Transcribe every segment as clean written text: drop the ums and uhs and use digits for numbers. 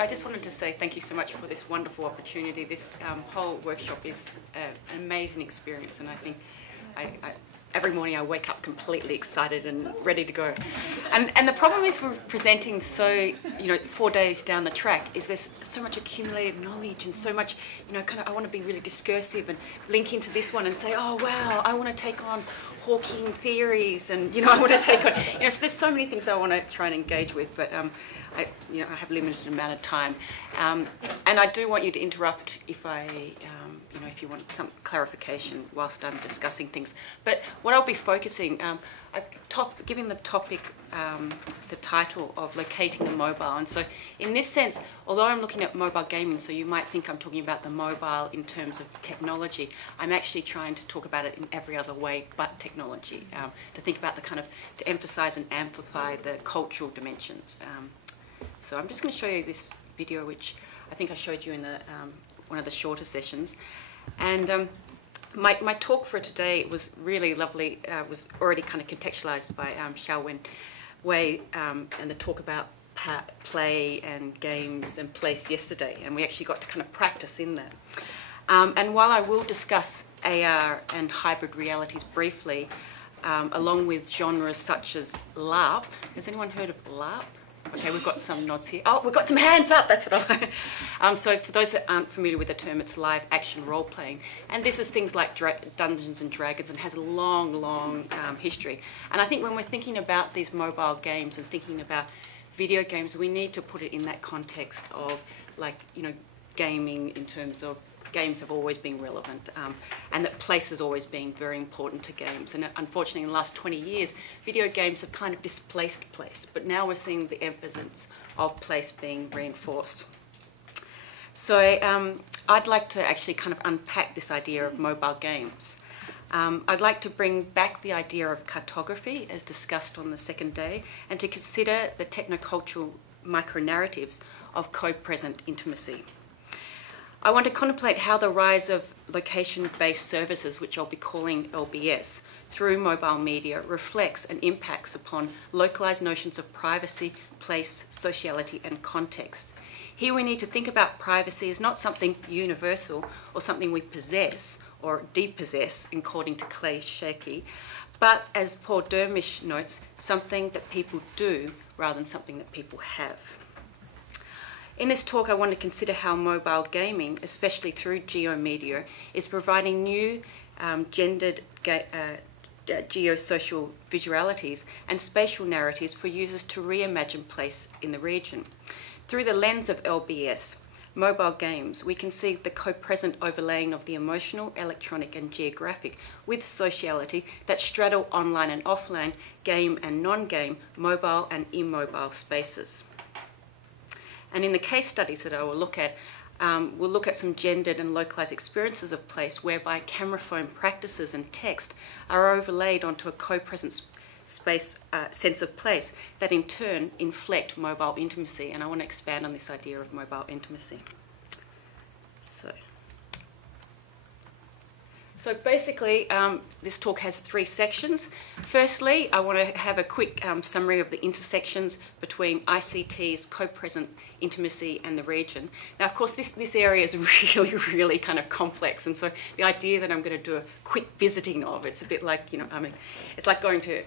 I just wanted to say thank you so much for this wonderful opportunity. This whole workshop is an amazing experience, and I think every morning I wake up completely excited and ready to go. And the problem is we're presenting so, 4 days down the track, is there's so much accumulated knowledge and so much, I want to be really discursive and link into this one and say, oh wow, I want to take on Hawking theories, and I want to take on, so there's so many things I want to try and engage with, but I have a limited amount of time, and I do want you to interrupt if if you want some clarification whilst I'm discussing things. But what I'll be focusing, giving the topic the title of locating the mobile. And so in this sense, although I'm looking at mobile gaming, so you might think I'm talking about the mobile in terms of technology, I'm actually trying to talk about it in every other way but technology, to think about to emphasize and amplify the cultural dimensions. So I'm just going to show you this video, which I think I showed you in the one of the shorter sessions. And my talk for today was really lovely, was already kind of contextualized by Xiaowen Wei and the talk about play and games and place yesterday, and we actually got to kind of practice in that. And while I will discuss AR and hybrid realities briefly, along with genres such as LARP, has anyone heard of LARP? Okay, we've got some nods here. Oh, we've got some hands up, that's what I like. So for those that aren't familiar with the term, it's live action role-playing. And this is things like Dungeons and Dragons, and has a long, long history. And I think when we're thinking about these mobile games and thinking about video games, we need to put it in that context of, gaming in terms of games have always been relevant, and that place has always been very important to games. And unfortunately, in the last 20 years, video games have kind of displaced place, but now we're seeing the emphasis of place being reinforced. So I'd like to actually kind of unpack this idea of mobile games. I'd like to bring back the idea of cartography, as discussed on the second day, and to consider the technocultural micro-narratives of co-present intimacy. I want to contemplate how the rise of location-based services, which I'll be calling LBS, through mobile media reflects and impacts upon localised notions of privacy, place, sociality and context. Here we need to think about privacy as not something universal or something we possess or depossess, according to Clay Shakey, but as Paul Dermish notes, something that people do rather than something that people have. In this talk, I want to consider how mobile gaming, especially through geomedia, is providing new gendered geosocial visualities and spatial narratives for users to reimagine place in the region. Through the lens of LBS, mobile games, we can see the co-present overlaying of the emotional, electronic and geographic with sociality that straddle online and offline, game and non-game, mobile and immobile spaces. And in the case studies that I will look at, we'll look at some gendered and localised experiences of place whereby camera phone practices and text are overlaid onto a co-present space sense of place that in turn inflect mobile intimacy. And I want to expand on this idea of mobile intimacy. So basically, this talk has 3 sections. Firstly, I want to have a quick summary of the intersections between ICTs, co-present intimacy and the region. Now, of course, this area is really, really kind of complex. And so the idea that I'm going to do a quick visiting of, it's a bit like, it's like going to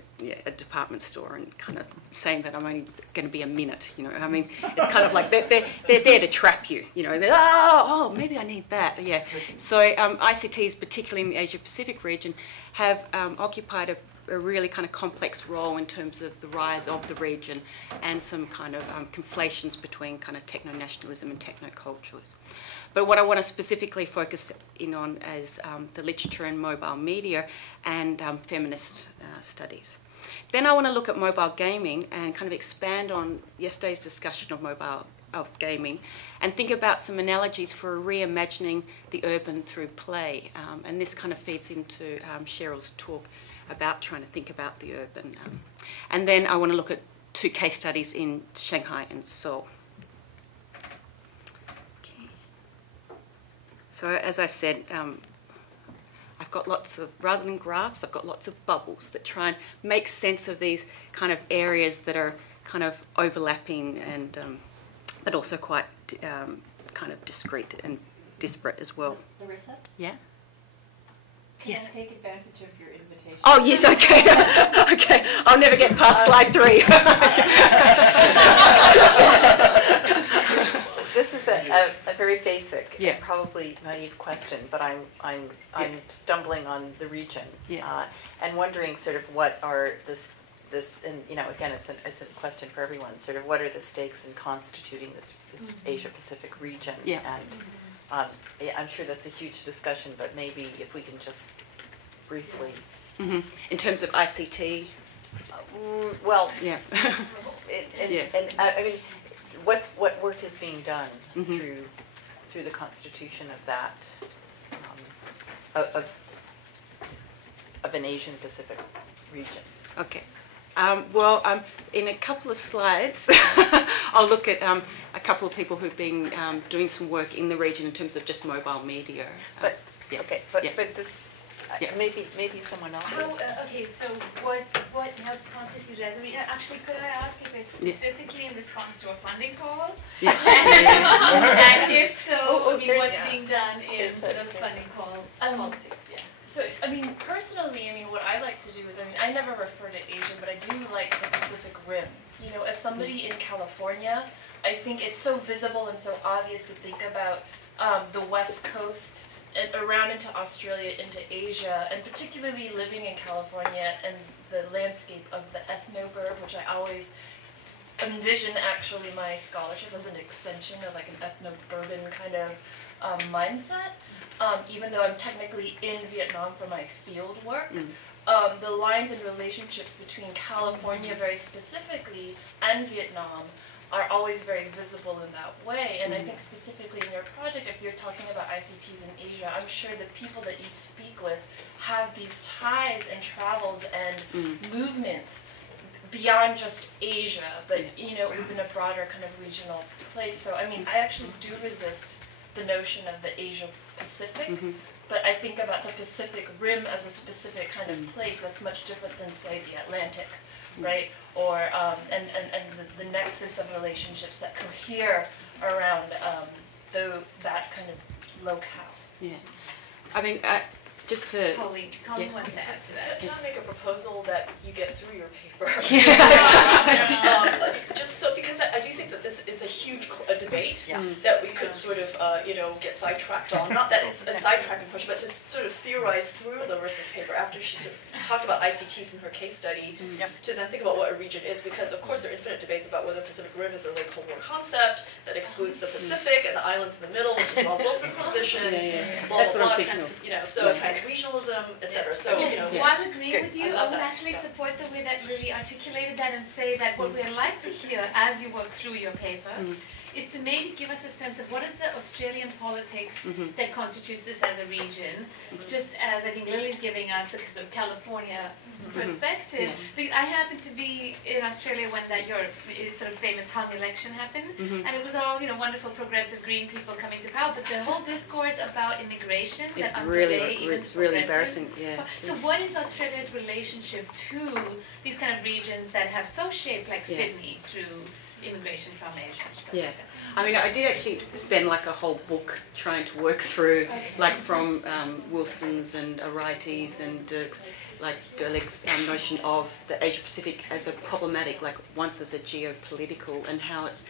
a department store and kind of saying that I'm only going to be a minute, it's kind of like they're there to trap you, oh, maybe I need that, yeah. So ICTs, particularly in the Asia-Pacific region, have occupied a really kind of complex role in terms of the rise of the region and some kind of conflations between kind of techno-nationalism and techno-culturalism. But what I want to specifically focus in on is the literature and mobile media and feminist studies. Then I want to look at mobile gaming and kind of expand on yesterday's discussion of gaming and think about some analogies for reimagining the urban through play. And this kind of feeds into Cheryl's talk about trying to think about the urban. And then I want to look at 2 case studies in Shanghai and Seoul. Okay. So as I said, I've got lots of, rather than graphs, I've got lots of bubbles that try and make sense of these kind of areas that are kind of overlapping and but also quite kind of discrete and disparate as well. Larissa? Yeah? Yes. Can I take advantage of your invitation? Oh, yes, okay. Okay, I'll never get past slide 3. This is a very basic, Yeah. and probably naive question, but I'm stumbling on the region, and wondering sort of what are this, and again, it's a question for everyone. Sort of what are the stakes in constituting this Asia Pacific region? Yeah. And I'm sure that's a huge discussion, but maybe if we can just briefly. In terms of ICT? Well, Yeah. and I mean, what work is being done through the constitution of that of an Asian Pacific region? Okay. In a couple of slides, I'll look at a couple of people who've been doing some work in the region in terms of just mobile media. But this maybe someone else. Okay, so what helps constitute as? I mean, actually, could I ask if it's specifically in response to a funding call? Yeah. And if so, I mean, what's being done in sort of funding call politics? Yeah. So, I mean, personally, what I like to do is, I never refer to Asia, but I do like the Pacific Rim. As somebody in California, I think it's so visible and so obvious to think about the West Coast and around into Australia, into Asia, and particularly living in California and the landscape of the ethnoburb, which I always envision actually my scholarship as an extension of like an ethno-urban kind of mindset. Even though I'm technically in Vietnam for my field work, the lines and relationships between California very specifically and Vietnam are always very visible in that way. And I think specifically in your project, if you're talking about ICTs in Asia, I'm sure the people that you speak with have these ties and travels and movements beyond just Asia, but within a broader kind of regional place. So I actually do resist the notion of the Asia Pacific, but I think about the Pacific Rim as a specific kind of place that's much different than, say, the Atlantic, right? Or and the nexus of relationships that cohere around that kind of locale. Yeah, just to. Colleen wants to add to that. Can I make a proposal that you get through your paper? Just so, because I do think that it's a huge debate that we could sort of get sidetracked on. Not that it's a sidetracking question, but to sort of theorize through Larissa's paper after she sort of talked about ICTs in her case study, to then think about what a region is, because of course there are infinite debates about whether Pacific Rim is a really Cold War concept that excludes the Pacific and the islands in the middle, which is Rob Wilson's position, blah blah blah, regionalism, etc. So, while agreeing with you, I would actually support the way that Lily articulated that and say that what we'd like to hear as you work through your paper is to maybe give us a sense of what is the Australian politics that constitutes this as a region, just as I think Lily's giving us a sort of California perspective. Because I happened to be in Australia when that your sort of famous hung election happened, and it was all wonderful progressive green people coming to power, but the whole discourse about immigration it's really embarrassing. Yeah. So what is Australia's relationship to these kind of regions that have so shaped like Sydney through immigration from Asia? Yeah. I did actually spend like a whole book trying to work through, like from Wilson's and Arites and Dirk's notion of the Asia Pacific as a problematic, like once as a geopolitical, and how it's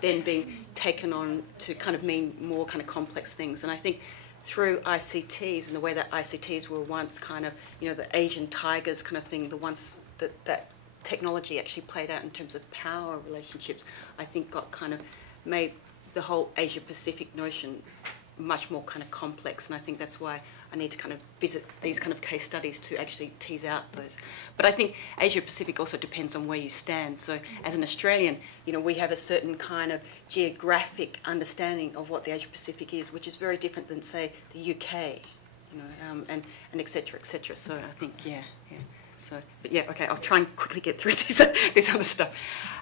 then being taken on to kind of mean more kind of complex things. And I think through ICTs and the way that ICTs were once kind of, the Asian tigers kind of thing, the ones that technology actually played out in terms of power relationships, I think got kind of made the whole Asia Pacific notion much more kind of complex, and I think that's why I need to kind of visit these kind of case studies to actually tease out those. But I think Asia Pacific also depends on where you stand. So as an Australian, we have a certain kind of geographic understanding of what the Asia Pacific is, which is very different than, say, the UK, and et cetera, et cetera. So I think, So, but yeah, okay, I'll try and quickly get through this other stuff.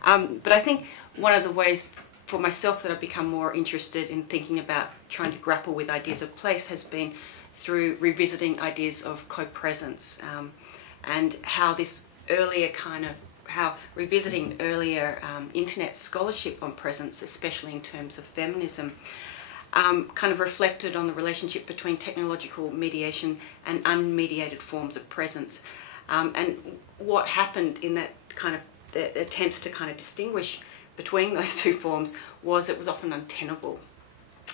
But I think one of the ways for myself that I've become more interested in thinking about trying to grapple with ideas of place has been through revisiting ideas of co-presence, and how this earlier kind of, how revisiting earlier internet scholarship on presence, especially in terms of feminism, kind of reflected on the relationship between technological mediation and unmediated forms of presence. And what happened in that kind of the attempts to kind of distinguish between those two forms was it was often untenable.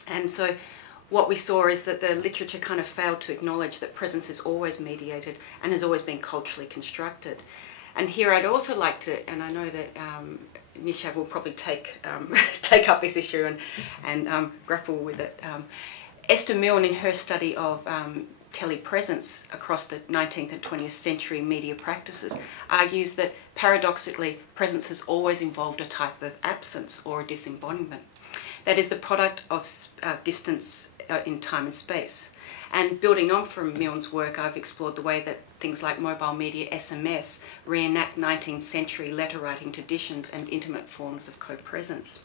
And so what we saw is that the literature kind of failed to acknowledge that presence is always mediated and has always been culturally constructed. And here I'd also like to, and I know that Nishav will probably take up this issue and grapple with it. Esther Milne, in her study of telepresence across the 19th and 20th century media practices, argues that paradoxically presence has always involved a type of absence or a disembodiment. That is the product of distance in time and space. And building on from Milne's work, I've explored the way that things like mobile media SMS reenact 19th century letter writing traditions and intimate forms of co-presence.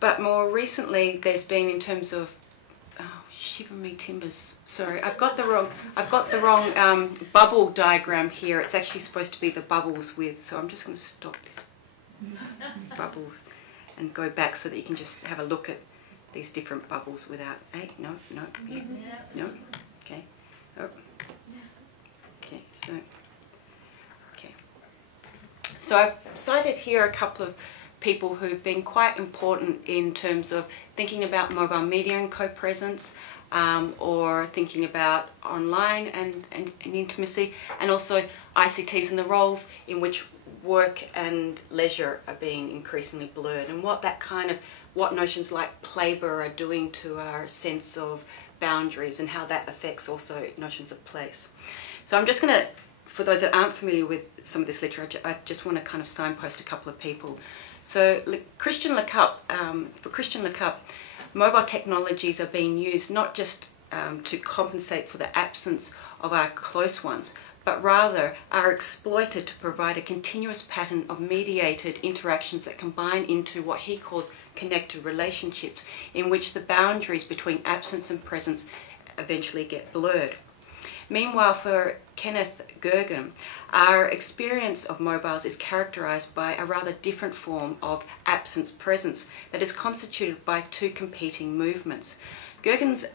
But more recently, there's been, in terms of, oh, shiver me timbers. Sorry, I've got the wrong bubble diagram here. It's actually supposed to be the bubbles with. So I'm just going to stop this bubbles and go back so that you can just have a look at these different bubbles without. Hey, no, yeah, no, okay, oh, okay, so. So I've cited here a couple of people who've been quite important in terms of thinking about mobile media and co-presence, or thinking about online and intimacy, and also ICTs and the roles in which work and leisure are being increasingly blurred, and what notions like playbour are doing to our sense of boundaries and how that affects also notions of place. So I'm just going to, for those that aren't familiar with some of this literature, I just want to kind of signpost a couple of people. So Christian LeCup, for Christian LeCup, mobile technologies are being used not just to compensate for the absence of our close ones, but rather are exploited to provide a continuous pattern of mediated interactions that combine into what he calls connected relationships, in which the boundaries between absence and presence eventually get blurred. Meanwhile, for Kenneth Gergen, our experience of mobiles is characterized by a rather different form of absence-presence that is constituted by two competing movements. Gergen's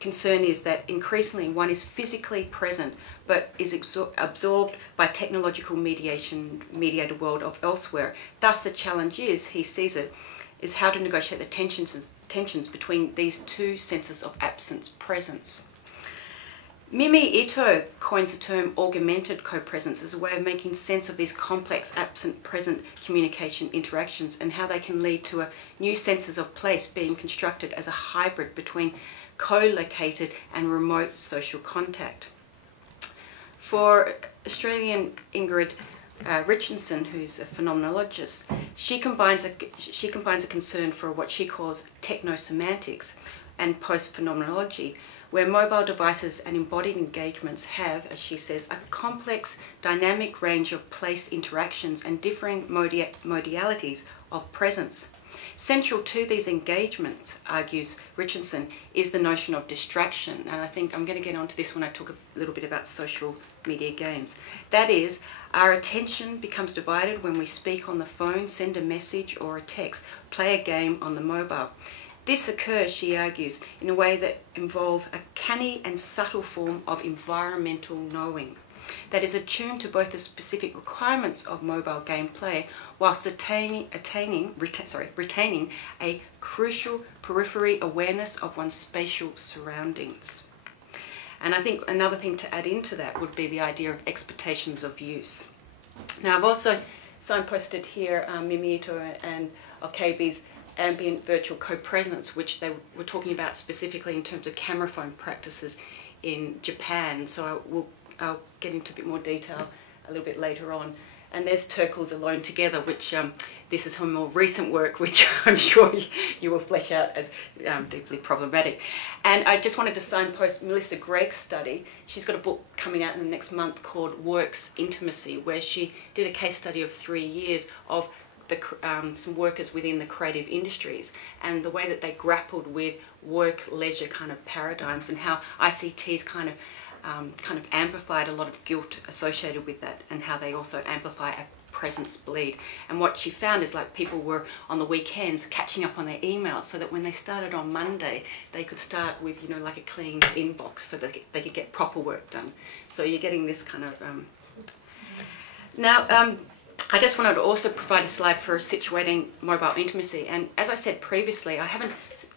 concern is that increasingly one is physically present but is absorbed by technological mediated world of elsewhere. Thus the challenge is, he sees it, is how to negotiate the tensions between these two senses of absence-presence. Mimi Ito coins the term augmented co-presence as a way of making sense of these complex absent-present communication interactions and how they can lead to a new senses of place being constructed as a hybrid between co-located and remote social contact. For Australian Ingrid Richardson, who's a phenomenologist, she combines a concern for what she calls technosemantics and post-phenomenology, where mobile devices and embodied engagements have, as she says, a complex, dynamic range of place interactions and differing modalities of presence. Central to these engagements, argues Richardson, is the notion of distraction, and I think I'm going to get onto this when I talk a little bit about social media games. That is, our attention becomes divided when we speak on the phone, send a message or a text, play a game on the mobile. This occurs, she argues, in a way that involves a canny and subtle form of environmental knowing that is attuned to both the specific requirements of mobile gameplay whilst retaining a crucial periphery awareness of one's spatial surroundings. And I think another thing to add into that would be the idea of expectations of use. Now I've also signposted here Mimi Ito and Okabe's ambient virtual co-presence, which they were talking about specifically in terms of camera phone practices in Japan. So I'll get into a bit more detail a little bit later on. And there's Turkles Alone Together, which this is her more recent work, which I'm sure you will flesh out as deeply problematic. And I just wanted to signpost Melissa Gregg's study. She's got a book coming out in the next month called Works Intimacy, where she did a case study of 3 years of some workers within the creative industries and the way that they grappled with work-leisure kind of paradigms and how ICTs kind of kind of amplified a lot of guilt associated with that, and how they also amplify a presence bleed. And what she found is like people were on the weekends catching up on their emails, so that when they started on Monday, they could start with, you know, like a clean inbox, so that they could get proper work done. So you're getting this kind of... I just wanted to also provide a slide for situating mobile intimacy. And as I said previously, I haven't...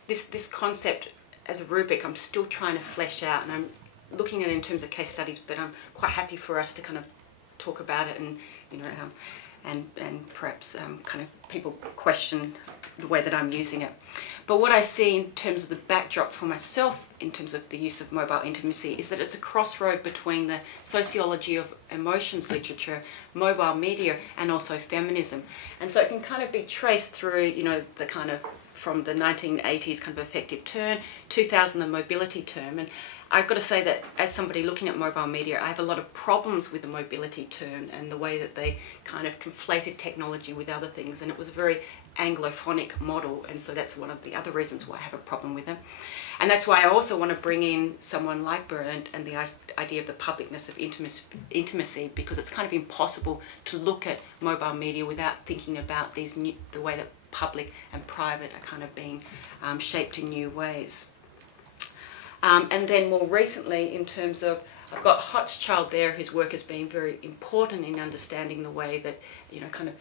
This concept as a rubric, I'm still trying to flesh out, and I'm looking at it in terms of case studies, but I'm quite happy for us to kind of talk about it, and you know, and perhaps kind of people question the way that I'm using it. But what I see in terms of the backdrop for myself in terms of the use of mobile intimacy is that it's a crossroad between the sociology of emotions literature, mobile media, and also feminism. And so it can kind of be traced through, you know, the kind of from the 1980s kind of affective turn, 2000 the mobility term. And I've got to say that as somebody looking at mobile media, I have a lot of problems with the mobility term and the way that they kind of conflated technology with other things, and it was a very Anglophonic model, and so that's one of the other reasons why I have a problem with it. And that's why I also want to bring in someone like Bernard and the idea of the publicness of intimacy, because it's kind of impossible to look at mobile media without thinking about these the way that public and private are kind of being shaped in new ways. And then more recently, in terms of, I've got Hochschild there, whose work has been very important in understanding the way that, you know, kind of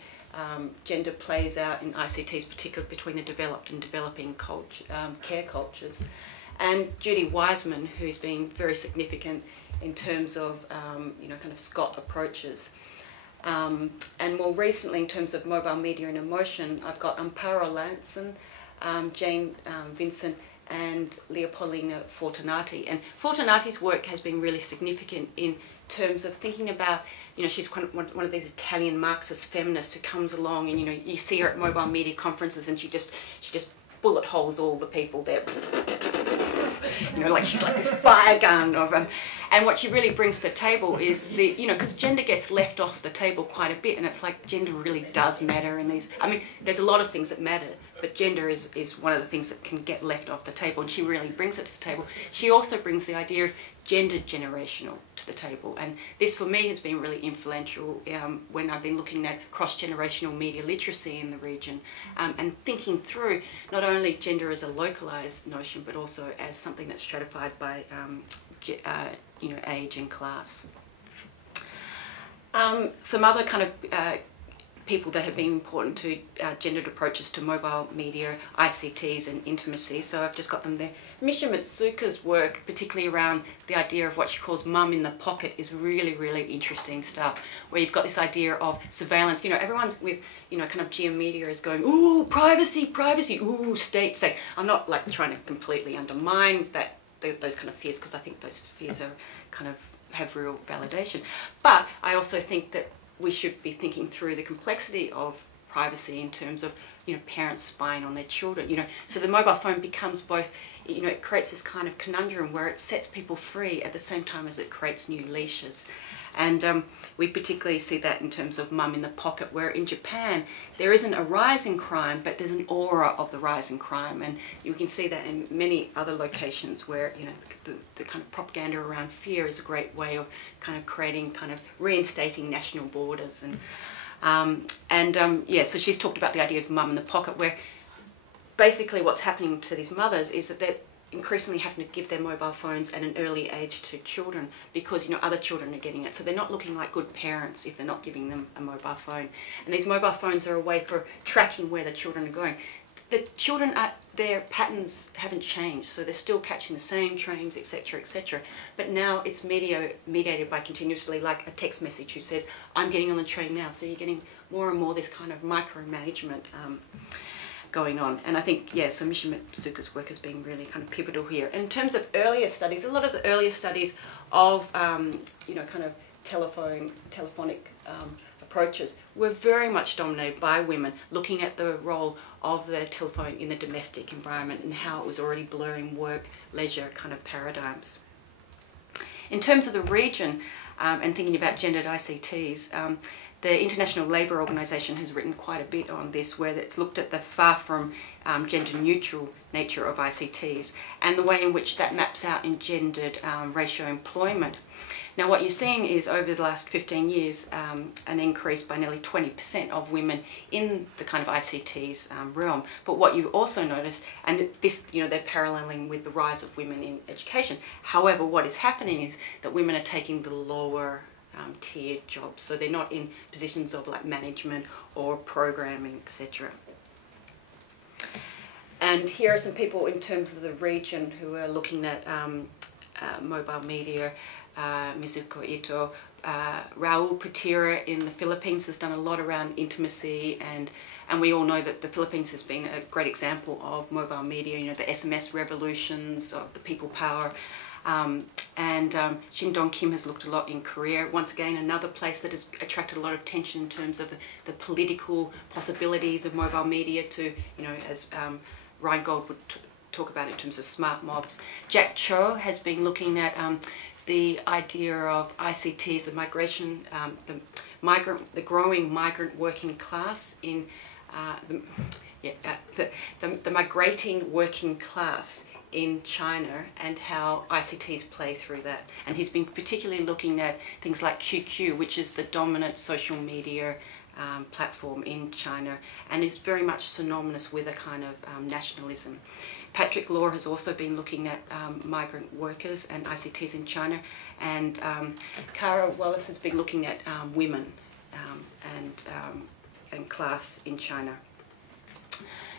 gender plays out in ICTs, particularly between the developed and developing care cultures. And Judy Wiseman, who's been very significant in terms of, you know, kind of Scott approaches. And more recently, in terms of mobile media and emotion, I've got Amparo Lanson, Jane Vincent, and Leopoldina Fortunati. And Fortunati's work has been really significant in terms of thinking about, you know, she's one of these Italian Marxist feminists who comes along, and, you know, you see her at mobile media conferences and she just bullet holes all the people there. You know, like she's like this fire gun of and what she really brings to the table is the, you know, because gender gets left off the table quite a bit, and it's like gender really does matter in these. I mean, there's a lot of things that matter, but gender is one of the things that can get left off the table, and she really brings it to the table. She also brings the idea of gendered generational to the table, and this for me has been really influential when I've been looking at cross-generational media literacy in the region, and thinking through not only gender as a localised notion, but also as something that's stratified by you know, age and class. Some other kind of people that have been important to gendered approaches to mobile media, ICTs and intimacy, so I've just got them there. Misha Matsuka's work, particularly around the idea of what she calls mum in the pocket, is really, really interesting stuff, where you've got this idea of surveillance. You know, everyone's with, you know, kind of geomedia is going, ooh, privacy, privacy, ooh, state. I'm not like trying to completely undermine that, those kind of fears, because I think those fears are kind of have real validation. But I also think that we should be thinking through the complexity of privacy in terms of, you know, parents spying on their children, you know. So the mobile phone becomes both, you know, it creates this kind of conundrum where it sets people free at the same time as it creates new leashes. And we particularly see that in terms of mum in the pocket, where in Japan there isn't a rise in crime, but there's an aura of the rise in crime, and you can see that in many other locations where, you know, the kind of propaganda around fear is a great way of kind of creating, kind of reinstating national borders. And yeah, so she's talked about the idea of mum in the pocket, where basically what's happening to these mothers is that they're increasingly having to give their mobile phones at an early age to children, because, you know, other children are getting it. So they're not looking like good parents if they're not giving them a mobile phone. And these mobile phones are a way for tracking where the children are going. The children, their patterns haven't changed, so they're still catching the same trains, etc., etc. But now it's mediated by continuously, like a text message who says, I'm getting on the train now. So you're getting more and more this kind of micromanagement going on. And I think, yeah, so Misha Matsuka's work has been really kind of pivotal here. In terms of earlier studies, a lot of the earlier studies of, you know, kind of telephonic approaches were very much dominated by women, looking at the role of the telephone in the domestic environment and how it was already blurring work, leisure kind of paradigms. In terms of the region and thinking about gendered ICTs, the International Labour Organization has written quite a bit on this, where it's looked at the far from gender-neutral nature of ICTs and the way in which that maps out in gendered ratio employment. Now what you're seeing is over the last 15 years an increase by nearly 20% of women in the kind of ICTs realm. But what you also notice, and this, you know, they're paralleling with the rise of women in education. However, what is happening is that women are taking the lower tiered jobs, so they're not in positions of like management or programming, etc. And here are some people in terms of the region who are looking at mobile media. Mizuko Ito, Raul Patira in the Philippines has done a lot around intimacy, and we all know that the Philippines has been a great example of mobile media, you know, the SMS revolutions of the people power. Shin Dong Kim has looked a lot in Korea. Once again, another place that has attracted a lot of attention in terms of the political possibilities of mobile media to, you know, as Reingold would talk about in terms of smart mobs. Jack Cho has been looking at the idea of ICTs, the migration, the growing migrant working class in the migrating working class in China, and how ICTs play through that. And he's been particularly looking at things like QQ, which is the dominant social media platform in China, and is very much synonymous with a kind of nationalism. Patrick Law has also been looking at migrant workers and ICTs in China, and Cara Wallace has been looking at women and class in China.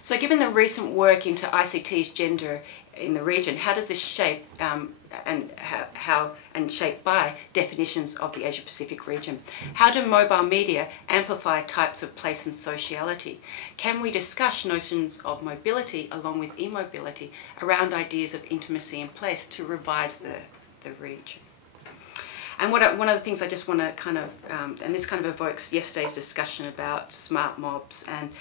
So given the recent work into ICTs gender in the region, how does this shape and shaped by definitions of the Asia-Pacific region? How do mobile media amplify types of place and sociality? Can we discuss notions of mobility along with immobility around ideas of intimacy and place to revise the region? And one of the things I just want to kind of, and this kind of evokes yesterday's discussion about smart mobs, and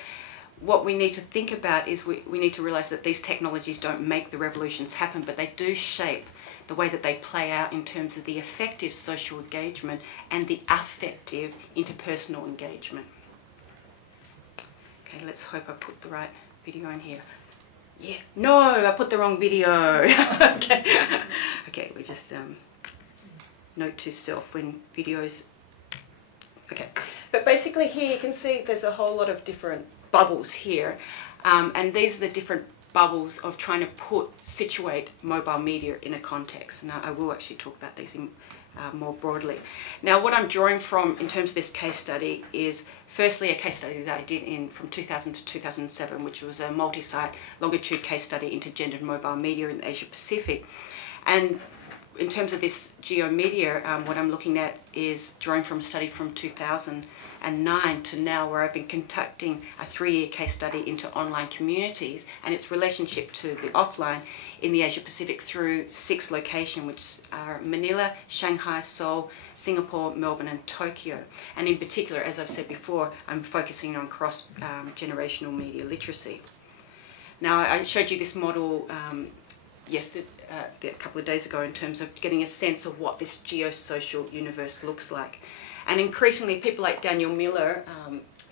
what we need to think about is we need to realise that these technologies don't make the revolutions happen, but they do shape the way that they play out in terms of the effective social engagement and the affective interpersonal engagement. Okay, let's hope I put the right video in here. Yeah, no, I put the wrong video. Okay, okay, we just note to self when videos. Okay, but basically here you can see there's a whole lot of different bubbles here, and these are the different bubbles of trying to situate mobile media in a context. Now I will actually talk about these more broadly. Now what I'm drawing from in terms of this case study is firstly a case study that I did from 2000 to 2007, which was a multi-site longitude case study into gendered mobile media in the Asia Pacific. And in terms of this geomedia, what I'm looking at is drawing from a study from 2009 to now, where I've been conducting a 3-year case study into online communities and its relationship to the offline in the Asia Pacific through 6 locations, which are Manila, Shanghai, Seoul, Singapore, Melbourne and Tokyo. And in particular, as I've said before, I'm focusing on cross-generational media literacy. Now I showed you this model yesterday, a couple of days ago, in terms of getting a sense of what this geosocial universe looks like. And increasingly people like Daniel Miller,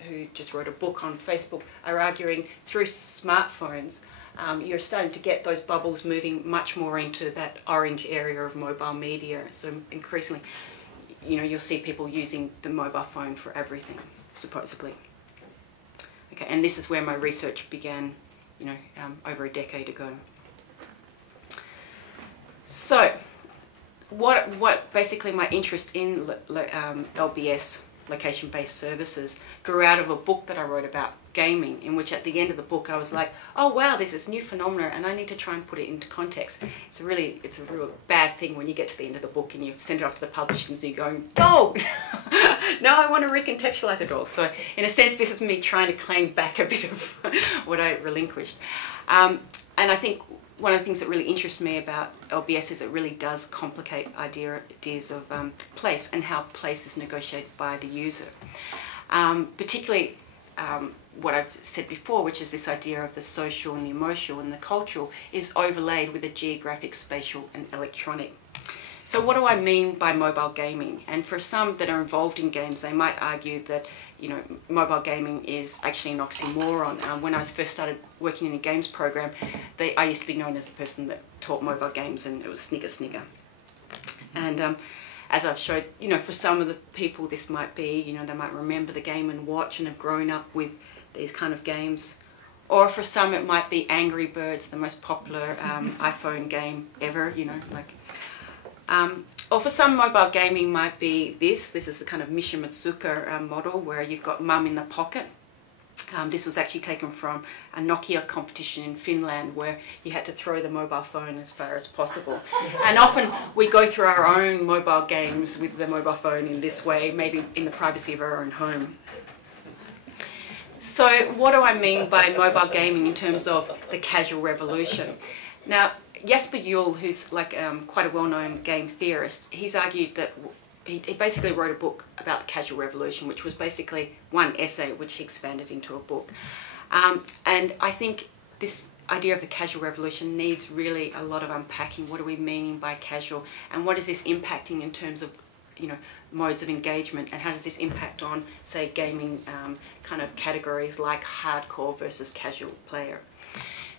who just wrote a book on Facebook, are arguing through smartphones you're starting to get those bubbles moving much more into that orange area of mobile media. So increasingly, you know, you'll see people using the mobile phone for everything, supposedly. Okay, and this is where my research began, you know, over a decade ago. So, what basically my interest in LBS, location-based services, grew out of a book that I wrote about gaming, in which at the end of the book I was like, oh wow, there's this new phenomenon and I need to try and put it into context. It's a real bad thing when you get to the end of the book and you send it off to the publishers and you're going, oh, now I want to recontextualize it all. So in a sense, this is me trying to claim back a bit of what I relinquished. And I think one of the things that really interests me about LBS is it really does complicate ideas of place and how place is negotiated by the user. Particularly what I've said before, which is this idea of the social and the emotional and the cultural, is overlaid with the geographic, spatial and electronic. So what do I mean by mobile gaming? And for some that are involved in games, they might argue that, you know, mobile gaming is actually an oxymoron. When I first started working in a games program, I used to be known as the person that taught mobile games, and it was snigger. And as I've showed, you know, for some of the people this might be, you know, they might remember the Game & Watch and have grown up with these kind of games. Or for some it might be Angry Birds, the most popular iPhone game ever, you know, like. Or for some, mobile gaming might be this. This is the kind of Mishimatsuka model where you've got mum in the pocket. This was actually taken from a Nokia competition in Finland where you had to throw the mobile phone as far as possible. And often we go through our own mobile games with the mobile phone in this way, maybe in the privacy of our own home. So what do I mean by mobile gaming in terms of the casual revolution? Now, Jesper Juhl, who's like quite a well-known game theorist, he's argued that he basically wrote a book about the casual revolution, which was basically one essay which he expanded into a book. And I think this idea of the casual revolution needs really a lot of unpacking. What are we meaning by casual, and what is this impacting in terms of, you know, modes of engagement, and how does this impact on, say, gaming kind of categories like hardcore versus casual player?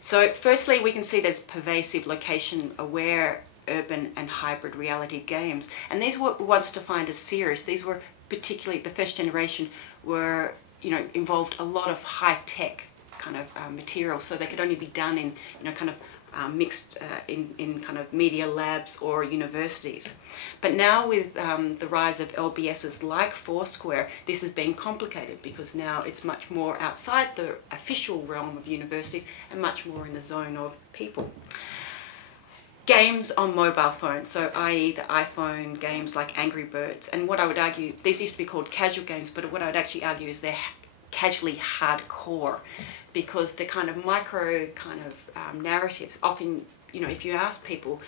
So firstly, we can see there's pervasive location-aware urban and hybrid reality games, and these were once defined as serious. These were particularly, the first generation were, you know, involved a lot of high-tech kind of material, so they could only be done in, you know, kind of mixed in kind of media labs or universities. But now with the rise of LBSs like Foursquare, this has been complicated because now it's much more outside the official realm of universities and much more in the zone of people. Games on mobile phones, so i.e. the iPhone games like Angry Birds, and what I would argue, these used to be called casual games, but what I would actually argue is they're casually hardcore, because the kind of micro kind of narratives, often, you know, if you ask people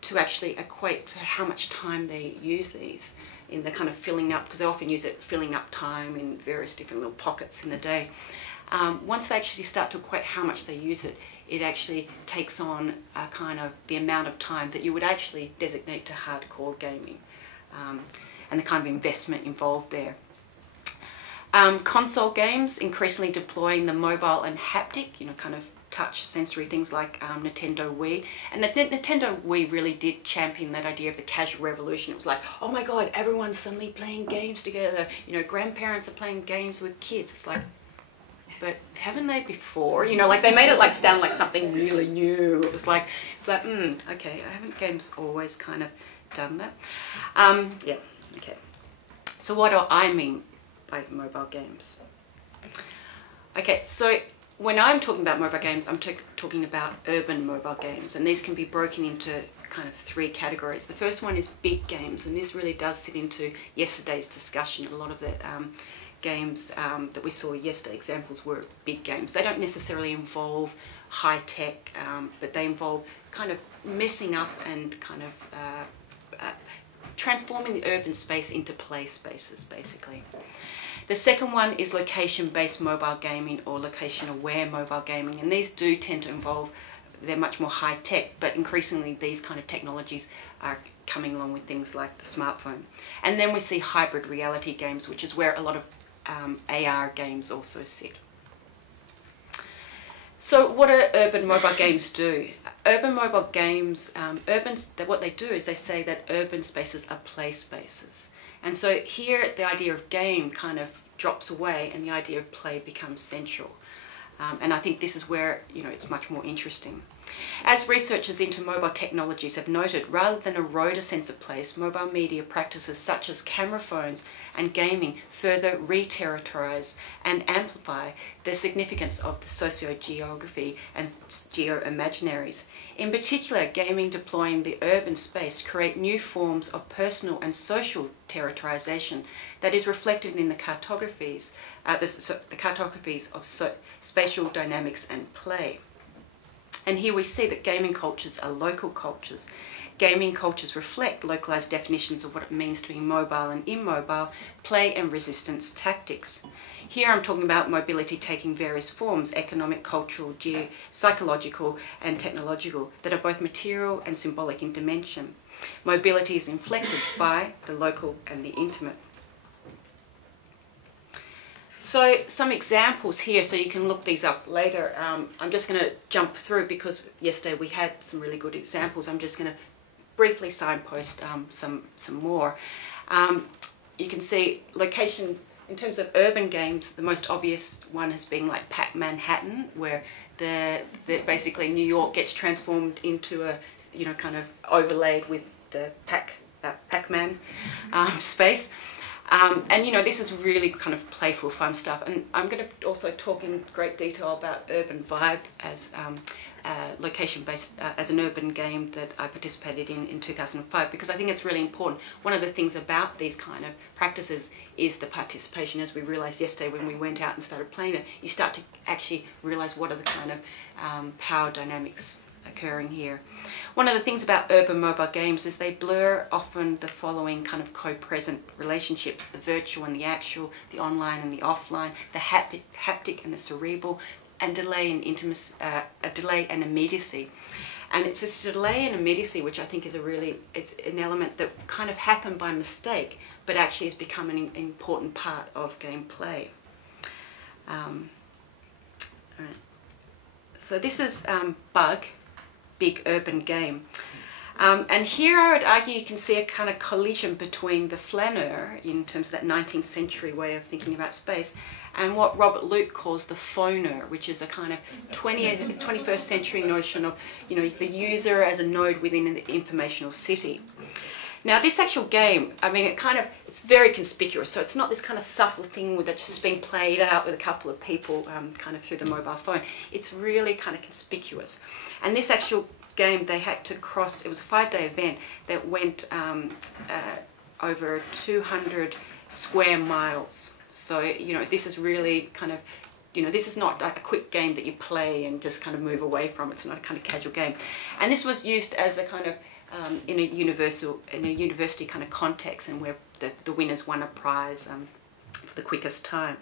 to actually equate how much time they use these in the kind of filling up, because they often use it filling up time in various different little pockets in the day. Once they actually start to equate how much they use it, it actually takes on a kind of the amount of time that you would actually designate to hardcore gaming, and the kind of investment involved there. Console games increasingly deploying the mobile and haptic, you know, kind of touch sensory things like Nintendo Wii. And the Nintendo Wii really did champion that idea of the casual revolution. It was like, oh my god, everyone's suddenly playing games together. You know, grandparents are playing games with kids. It's like, but haven't they before? You know, like they made it like sound like something really new. It was like, okay, haven't games always kind of done that? Yeah, okay. So what do I mean by mobile games? Okay, so when I'm talking about mobile games, I'm talking about urban mobile games, and these can be broken into kind of three categories. The first one is big games, and this really does sit into yesterday's discussion. A lot of the games that we saw yesterday, examples were big games. They don't necessarily involve high tech, but they involve kind of messing up and kind of transforming the urban space into play spaces, basically. The second one is location-based mobile gaming or location-aware mobile gaming, and these do tend to involve, they're much more high-tech, but increasingly these kind of technologies are coming along with things like the smartphone. And then we see hybrid reality games, which is where a lot of AR games also sit. So what do urban mobile games do? Urban mobile games, what they do is they say that urban spaces are play spaces. And so here the idea of game kind of drops away and the idea of play becomes central. And I think this is where, you know, it's much more interesting. As researchers into mobile technologies have noted, rather than erode a sense of place, mobile media practices such as camera phones and gaming further re-territorize and amplify the significance of the socio-geography and geo-imaginaries. In particular, gaming deploying the urban space create new forms of personal and social territorialization that is reflected in the cartographies, of spatial dynamics and play. And here we see that gaming cultures are local cultures. Gaming cultures reflect localized definitions of what it means to be mobile and immobile, play and resistance tactics. Here I'm talking about mobility taking various forms, economic, cultural, psychological and technological, that are both material and symbolic in dimension. Mobility is inflected by the local and the intimate. So some examples here, so you can look these up later. I'm just going to jump through because yesterday we had some really good examples. I'm just going to briefly signpost some more. You can see location in terms of urban games. The most obvious one has been like Manhattan, where basically New York gets transformed into a kind of overlaid with the Pac-Man space. And this is really kind of playful, fun stuff. And I'm going to also talk in great detail about Urban Vibe as location-based, as an urban game that I participated in 2005, because I think it's really important. One of the things about these kind of practices is the participation. As we realised yesterday when we went out and started playing it, you start to actually realise what are the kind of power dynamics occurring here. One of the things about urban mobile games is they blur often the following kind of co-present relationships: the virtual and the actual, the online and the offline, the haptic and the cerebral, and delay and intimacy, delay and immediacy. And it's this delay and immediacy which I think is it's an element that kind of happened by mistake, but actually has become an important part of gameplay. Right. So this is Bug, Big Urban Game. And here I would argue you can see a kind of collision between the flaneur, in terms of that 19th century way of thinking about space, and what Robert Luke calls the phoneur, which is a kind of 21st century notion of the user as a node within an informational city. Now this actual game, I mean, it's very conspicuous, so it's not this kind of subtle thing that's just being played out with a couple of people kind of through the mobile phone. It's really kind of conspicuous. And this actual game, they had to cross, it was a 5-day event that went over 200 square miles. So, this is really kind of, this is not like a quick game that you play and just kind of move away from. It's not a kind of casual game. And this was used as a kind of, in a university kind of context, and where the winners won a prize for the quickest time.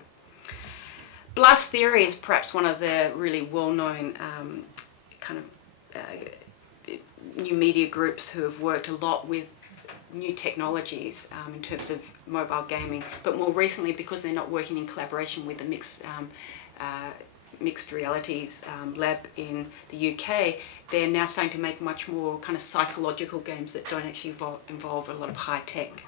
Blast Theory is perhaps one of the really well-known kind of new media groups who have worked a lot with new technologies in terms of mobile gaming, but more recently, because they're not working in collaboration with the mixed realities lab in the UK, they're now starting to make much more kind of psychological games that don't actually involve a lot of high-tech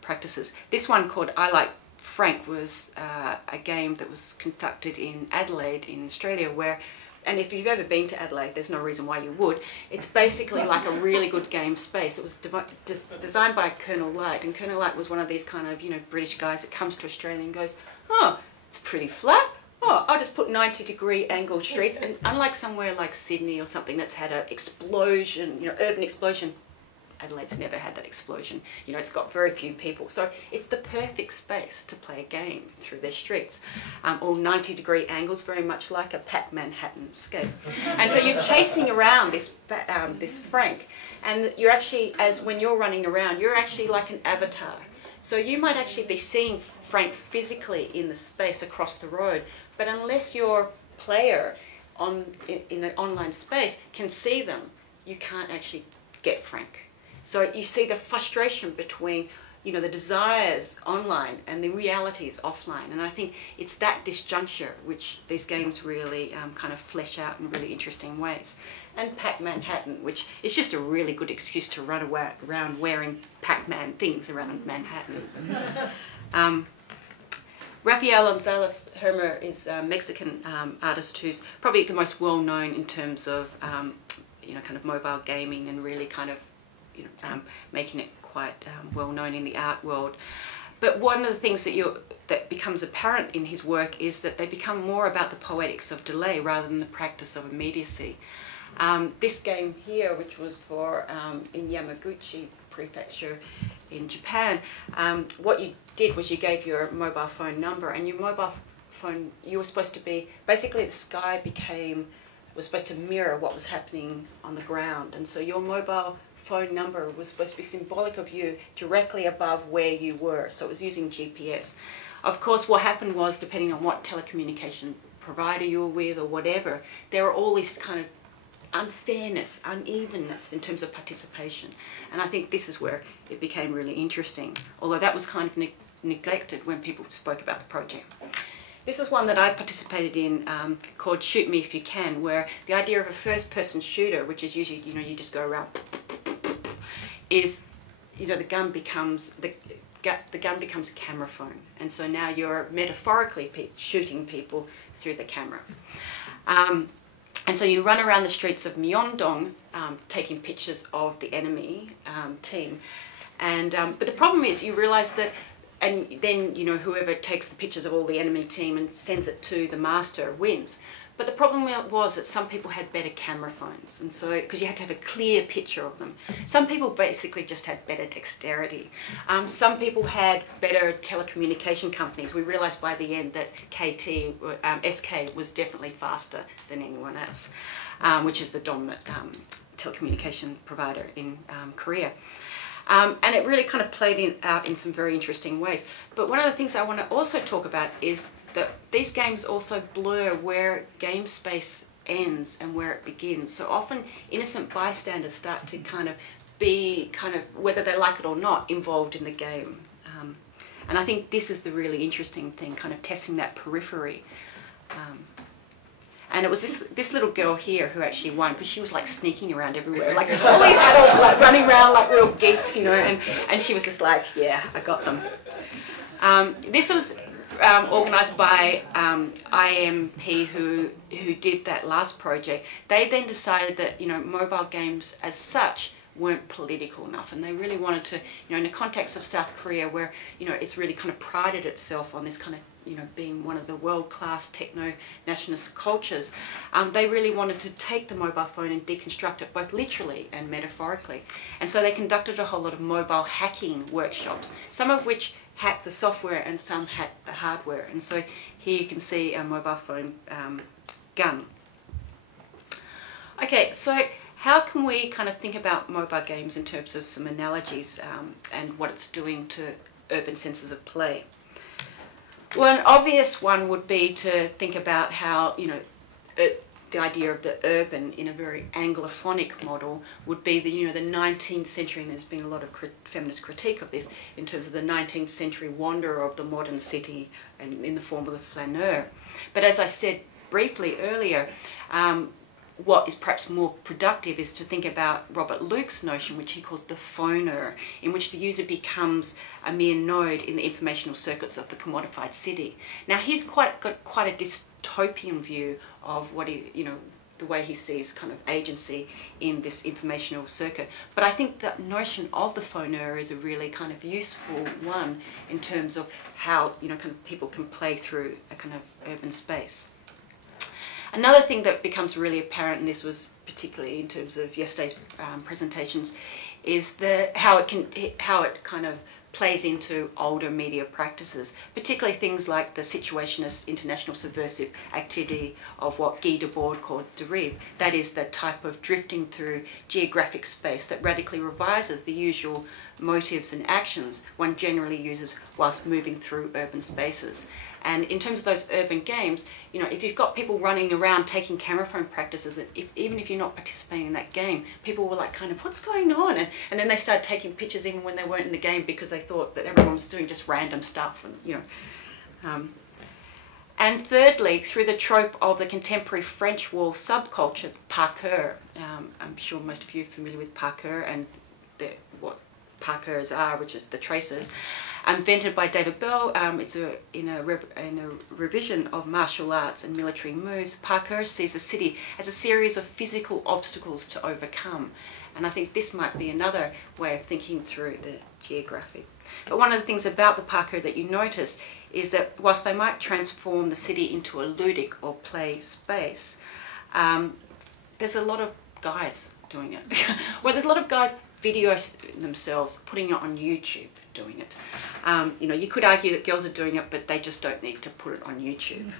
practices. This one, called I Like Frank, was a game that was conducted in Adelaide in Australia, where, and if you've ever been to Adelaide, there's no reason why you would, it's basically like a really good game space. It was designed by Colonel Light, and Colonel Light was one of these kind of, British guys that comes to Australia and goes, oh, it's pretty flat. Oh, I'll just put 90-degree angled streets. And unlike somewhere like Sydney or something that's had an explosion, urban explosion, Adelaide's never had that explosion. It's got very few people. So it's the perfect space to play a game through their streets. All 90-degree angles, very much like a Manhattan scape. And so you're chasing around this Frank, and you're actually, when you're running around, you're actually like an avatar. So you might actually be seeing Frank physically in the space across the road, but unless your player in an online space can see them, you can't actually get Frank. So you see the frustration between, the desires online and the realities offline. And I think it's that disjuncture which these games really kind of flesh out in really interesting ways. And Manhattan, which is just a really good excuse to run around wearing Pac-Man things around Manhattan. Rafael González Hermer is a Mexican artist who's probably the most well-known in terms of, kind of mobile gaming, and really kind of, making it quite well-known in the art world. But one of the things that becomes apparent in his work is that they become more about the poetics of delay rather than the practice of immediacy. This game here, which was for in Yamaguchi Prefecture in Japan, what you did was you gave your mobile phone number, and your mobile phone, you were supposed to be, basically the sky was supposed to mirror what was happening on the ground, and so your mobile phone number was supposed to be symbolic of you directly above where you were, so it was using GPS. Of course, what happened was, depending on what telecommunication provider you were with or whatever, there were all these kind of unfairness, unevenness in terms of participation. And I think this is where it became really interesting, although that was kind of neglected when people spoke about the project. This is one that I participated in called Shoot Me If You Can, where the idea of a first-person shooter, which is usually, you know, you just go around, is, you know, the gun becomes a camera phone, and so now you're metaphorically shooting people through the camera. And so you run around the streets of Myeongdong taking pictures of the enemy team, and but the problem is you realise that. And then, you know, whoever takes the pictures of all the enemy team and sends it to the master wins. But the problem was that some people had better camera phones, and so, because you had to have a clear picture of them. Some people basically just had better dexterity. Some people had better telecommunication companies. We realised by the end that SK was definitely faster than anyone else, which is the dominant telecommunication provider in Korea. And it really kind of played out in some very interesting ways. But one of the things I want to also talk about is that these games also blur where game space ends and where it begins. So often innocent bystanders start to kind of be, whether they like it or not, involved in the game. And I think this is the really interesting thing, kind of testing that periphery. And it was this little girl here who actually won, because she was like sneaking around everywhere. Like all these adults were like running around like real geeks, you know, and she was just like, yeah, I got them. This was organised by IMP who did that last project. They then decided that, you know, mobile games as such weren't political enough, and they really wanted to, you know, in the context of South Korea, where, you know, it's really kind of prided itself on this kind of, you know, being one of the world-class techno-nationalist cultures, they really wanted to take the mobile phone and deconstruct it both literally and metaphorically. And so they conducted a whole lot of mobile hacking workshops, some of which hacked the software and some hacked the hardware. And so here you can see a mobile phone gun. Okay, so how can we kind of think about mobile games in terms of some analogies and what it's doing to urban senses of play? Well, an obvious one would be to think about how, you know, the idea of the urban in a very Anglophonic model would be the, you know, the 19th century, and there's been a lot of feminist critique of this in terms of the 19th century wanderer of the modern city and in the form of the flaneur. But as I said briefly earlier, what is perhaps more productive is to think about Robert Luke's notion, which he calls the phoner, in which the user becomes a mere node in the informational circuits of the commodified city. Now he's got quite a dystopian view of what he, you know, the way he sees kind of agency in this informational circuit. But I think that notion of the phoner is a really kind of useful one in terms of how, you know, kind of people can play through a kind of urban space. Another thing that becomes really apparent, and this was particularly in terms of yesterday's presentations, is how it kind of plays into older media practices, particularly things like the situationist international subversive activity of what Guy Debord called dérive. That is the type of drifting through geographic space that radically revises the usual motives and actions one generally uses whilst moving through urban spaces. And in terms of those urban games, you know, if you've got people running around taking camera phone practices, even if you're not participating in that game, people were like, kind of, what's going on? And then they started taking pictures even when they weren't in the game, because they thought that everyone was doing just random stuff, and, you know. And thirdly, through the trope of the contemporary French wall subculture, parkour. I'm sure most of you are familiar with parkour and what parkours are, which is the traces. Invented by David Bell, it's in a revision of martial arts and military moves. Parkour sees the city as a series of physical obstacles to overcome. And I think this might be another way of thinking through the geographic. But one of the things about the parkour that you notice is that whilst they might transform the city into a ludic or play space, there's a lot of guys doing it. Well, there's a lot of guys videos themselves, putting it on YouTube, doing it. You know, you could argue that girls are doing it, but they just don't need to put it on YouTube.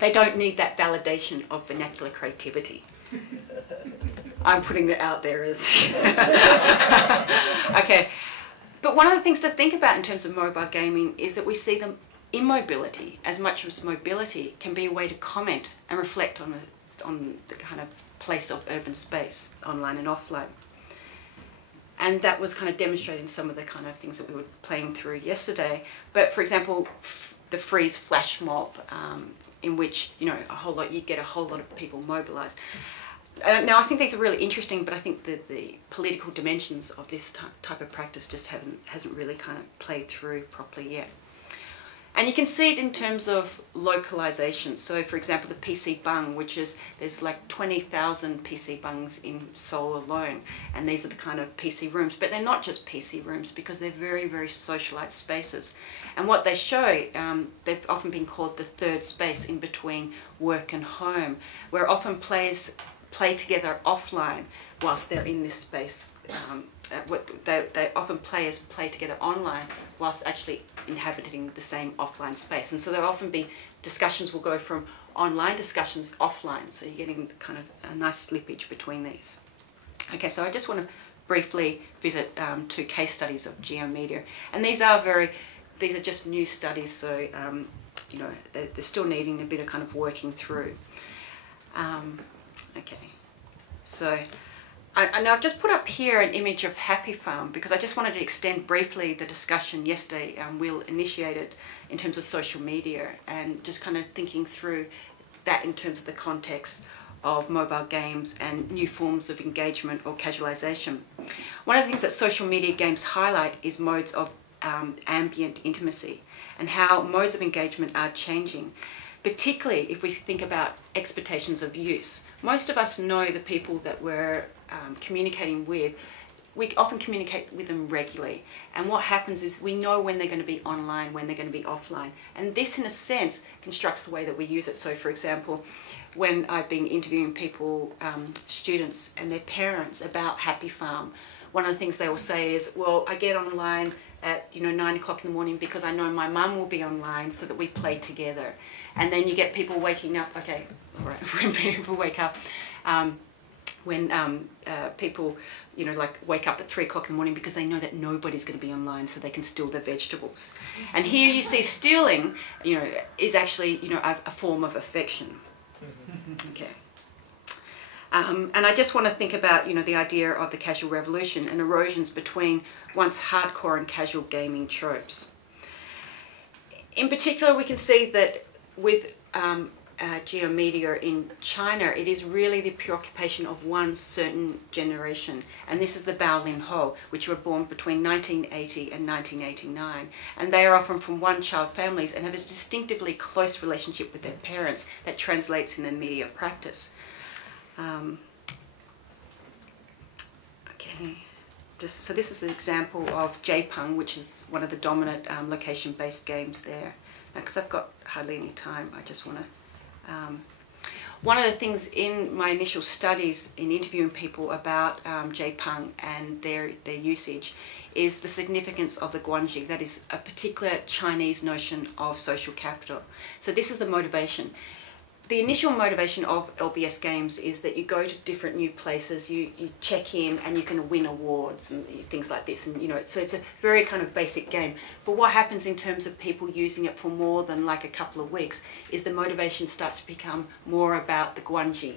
They don't need that validation of vernacular creativity. I'm putting it out there as... Okay. But one of the things to think about in terms of mobile gaming is that we see them immobility as much as mobility can be a way to comment and reflect on the kind of place of urban space, online and offline. And that was kind of demonstrating some of the kind of things that we were playing through yesterday. But for example, the freeze flash mob, in which, you know, you get a whole lot of people mobilised. Now I think these are really interesting, but I think that the political dimensions of this type of practice just hasn't really kind of played through properly yet. And you can see it in terms of localization. So for example, the PC bung, there's like 20,000 PC bungs in Seoul alone. And these are the kind of PC rooms, but they're not just PC rooms because they're very, very socialized spaces. And what they show, they've often been called the third space in between work and home, where often players play together offline whilst they're in this space. Players play together online whilst actually inhabiting the same offline space. And so there'll often be discussions will go from online discussions offline. So you're getting kind of a nice slippage between these. Okay, so I just want to briefly visit 2 case studies of geomedia. And these are just new studies, so you know, they're still needing a bit of kind of working through. Okay, so I've just put up here an image of Happy Farm because I just wanted to extend briefly the discussion yesterday Will initiated in terms of social media, and just kind of thinking through that in terms of the context of mobile games and new forms of engagement or casualization. One of the things that social media games highlight is modes of ambient intimacy and how modes of engagement are changing, particularly if we think about expectations of use. Most of us know the people that we're communicating with. We often communicate with them regularly, and what happens is we know when they're going to be online, when they're going to be offline, and this in a sense constructs the way that we use it. So for example, when I've been interviewing people, students and their parents about Happy Farm, one of the things they will say is, well, I get online at 9 o'clock in the morning because I know my mum will be online so that we play together. And then you get people waking up, okay, all right, when people wake up, when people, like wake up at 3 o'clock in the morning because they know that nobody's going to be online so they can steal their vegetables. And here you see stealing, is actually, a form of affection. Okay. And I just want to think about, the idea of the casual revolution and erosions between once hardcore and casual gaming tropes. In particular, we can see that with geomedia in China, it is really the preoccupation of one certain generation. And this is the Baolin Ho, which were born between 1980 and 1989. And they are often from one-child families and have a distinctively close relationship with their parents that translates in their media practice. Okay, so this is an example of J-Pung, which is one of the dominant location-based games there. Because I've got hardly any time, I just want to... one of the things in my initial studies in interviewing people about J-Pung and their usage is the significance of the guanji, that is a particular Chinese notion of social capital. So this is the motivation. The initial motivation of LBS games is that you go to different new places, you check in and you can win awards and things like this, and so it's a very kind of basic game. But what happens in terms of people using it for more than like a couple of weeks is the motivation starts to become more about the guanji.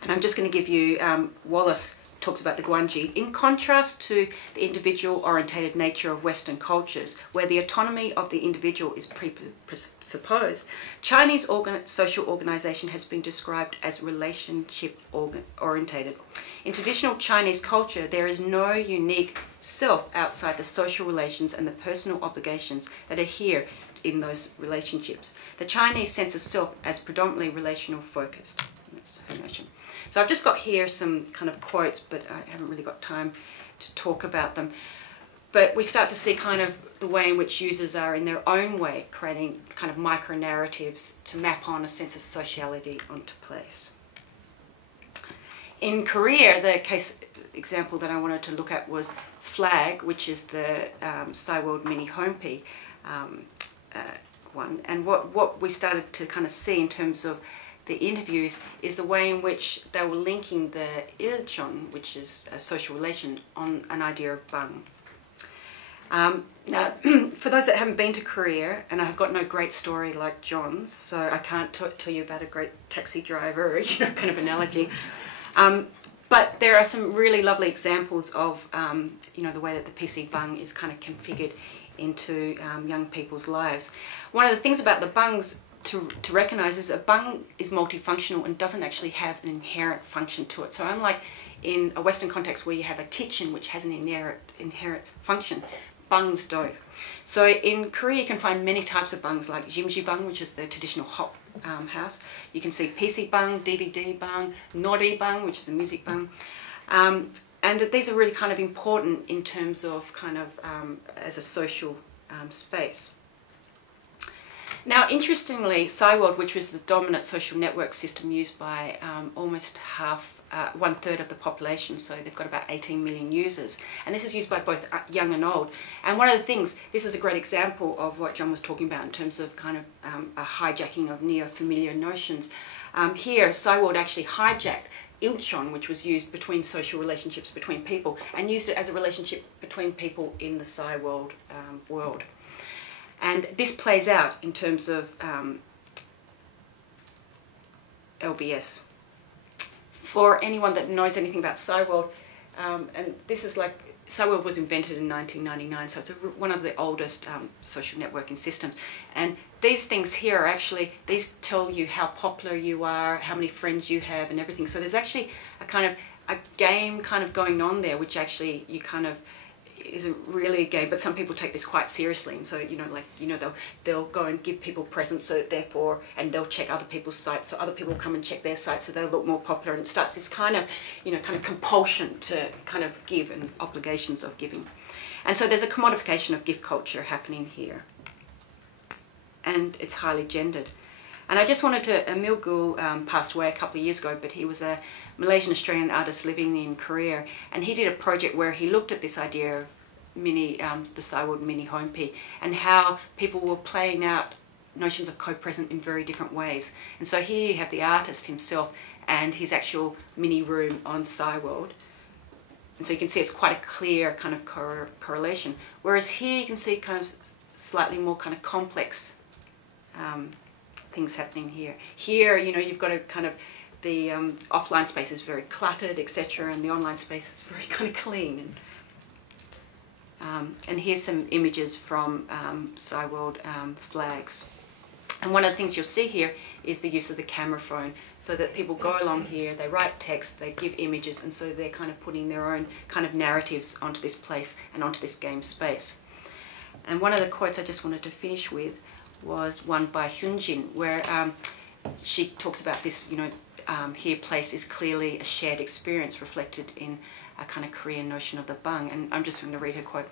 And I'm just going to give you, Wallace talks about the guanji. In contrast to the individual-orientated nature of Western cultures, where the autonomy of the individual is presupposed, Chinese social organization has been described as relationship-orientated. In traditional Chinese culture, there is no unique self outside the social relations and the personal obligations that adhere in those relationships. The Chinese sense of self as predominantly relational focused. That's her notion. So I've just got here some kind of quotes, but I haven't really got time to talk about them. But we start to see kind of the way in which users are in their own way creating kind of micro-narratives to map on a sense of sociality onto place. In Korea, the case example that I wanted to look at was Flag, which is the Cyworld Mini Homepie one. And what we started to kind of see in terms of the interviews is the way in which they were linking the ilchon, which is a social relation, on an idea of bang. Now, for those that haven't been to Korea, and I've got no great story like John's, so I can't tell you about a great taxi driver, you know, kind of analogy. But there are some really lovely examples of, you know, the way that the PC bung is kind of configured into young people's lives. One of the things about the bungs to recognise is a bung is multifunctional and doesn't actually have an inherent function to it. So unlike in a Western context where you have a kitchen which has an inherent function, bungs don't. So in Korea you can find many types of bungs, like jimji bung, which is the traditional hot house. You can see PC bung, DVD bung, nori bung, which is the music bung. And that these are really kind of important in terms of kind of as a social space. Now, interestingly, SciWorld, which was the dominant social network system used by almost one-third of the population, so they've got about 18 million users, and this is used by both young and old. And one of the things, this is a great example of what John was talking about in terms of kind of a hijacking of neo-familiar notions. Here, SciWorld actually hijacked ilchon, which was used between social relationships between people, and used it as a relationship between people in the SciWorld world. And this plays out in terms of LBS. For anyone that knows anything about SciWorld, and this is like, SciWorld was invented in 1999, so it's one of the oldest social networking systems. And these things here are actually, these tell you how popular you are, how many friends you have and everything. So there's actually a kind of a game kind of going on there, which actually you kind of isn't really a game, but some people take this quite seriously, and so, you know, like, you know, they'll go and give people presents, so therefore, and they'll check other people's sites, so other people come and check their sites, so they'll look more popular, and it starts this kind of, you know, kind of compulsion to kind of give and obligations of giving. And so there's a commodification of gift culture happening here, and it's highly gendered. And I just wanted to, Emil Gul passed away a couple of years ago, but he was a Malaysian-Australian artist living in Korea, and he did a project where he looked at this idea of the SciWorld mini homepie, and how people were playing out notions of co-present in very different ways. And so here you have the artist himself and his actual mini room on SciWorld. And so you can see it's quite a clear kind of correlation. Whereas here you can see kind of slightly more kind of complex things happening here. Here, you know, you've got a kind of, the offline space is very cluttered, etc., and the online space is very kind of clean. And here's some images from SciWorld flags. And one of the things you'll see here is the use of the camera phone, so that people go along here, they write text, they give images, and so they're kind of putting their own kind of narratives onto this place and onto this game space. And one of the quotes I just wanted to finish with was one by Hyunjin, where she talks about this, you know, here place is clearly a shared experience reflected in a kind of Korean notion of the bung. And I'm just going to read her quote.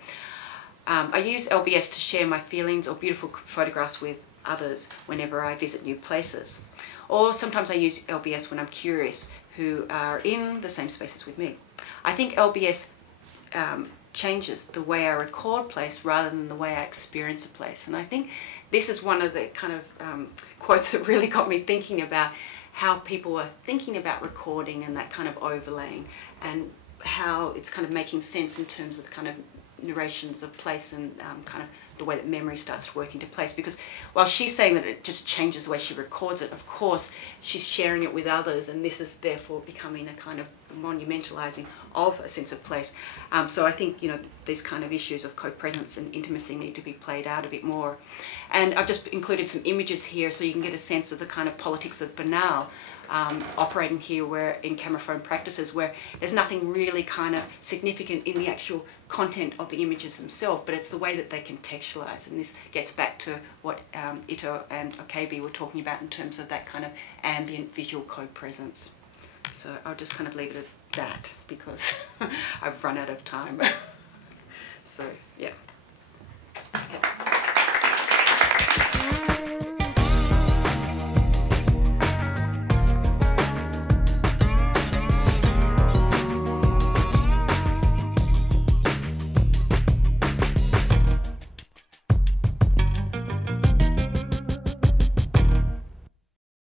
I use LBS to share my feelings or beautiful photographs with others whenever I visit new places. Or sometimes I use LBS when I'm curious who are in the same spaces with me. I think LBS changes the way I record place rather than the way I experience a place. And I think this is one of the kind of quotes that really got me thinking about how people are thinking about recording and that kind of overlaying, and how it's kind of making sense in terms of the kind of narrations of place and kind of the way that memory starts to work into place. Because while she's saying that it just changes the way she records it, of course she's sharing it with others, and this is therefore becoming a kind of monumentalizing of a sense of place. So I think, you know, these kind of issues of co-presence and intimacy need to be played out a bit more. And I've just included some images here so you can get a sense of the kind of politics of banal operating here, where in camera phone practices, where there's nothing really kind of significant in the actual content of the images themselves, but it's the way that they contextualize. And this gets back to what Ito and Okabe were talking about in terms of that kind of ambient visual co-presence. So I'll just kind of leave it at that because I've run out of time. So, yeah. Okay.